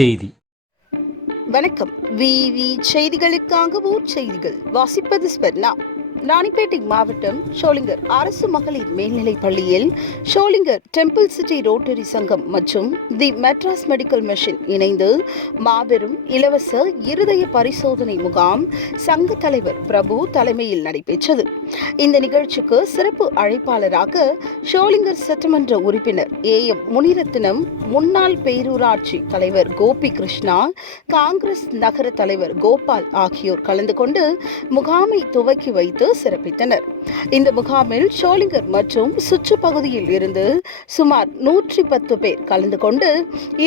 செய்தி. வணக்கம். விவி செய்திகளுக்காக ஊர் செய்திகள் வாசிப்பது ஸ்வர்ணா. ராணிப்பேட்டை மாவட்டம் ஷோலிங்கர் அரசு மகளிர் மேல்நிலைப் பள்ளியில் ஷோலிங்கர் டெம்பிள் சிட்டி ரோட்டரி சங்கம் மற்றும் தி மெட்ராஸ் மெடிக்கல் மிஷன் இணைந்து மாபெரும் இலவச இருதய பரிசோதனை முகாம் சங்க தலைவர் பிரபு தலைமையில் நடைபெற்றது. இந்த நிகழ்ச்சிக்கு சிறப்பு அழைப்பாளராக ஷோலிங்கர் சட்டமன்ற உறுப்பினர் AM முனிரத்தினம், முன்னாள் பேரூராட்சி தலைவர் கோபி கிருஷ்ணா, காங்கிரஸ் நகர தலைவர் கோபால் ஆகியோர் கலந்து கொண்டு முகாமை துவக்கி வைத்து சிறப்பித்தனர். இந்த முகாமில் ஷோலிங்கர் மற்றும் சுற்றுப்பகுதியில் இருந்து சுமார் 110 பேர் கலந்து கொண்டு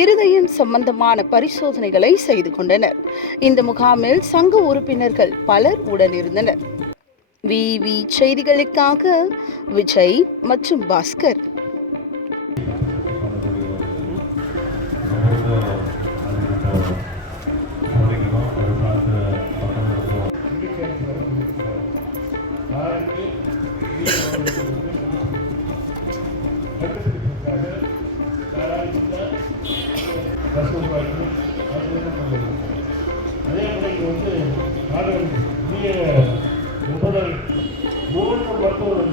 இருதயம் சம்பந்தமான பரிசோதனைகளை செய்து கொண்டனர். இந்த முகாமில் சங்க உறுப்பினர்கள் பலர் உடனிருந்தனர். விவி செய்திகளுக்காக விஜய் மற்றும் பாஸ்கர். அதே முறைக்கு நாடுகள் முதல் 3 மருத்துவர்கள்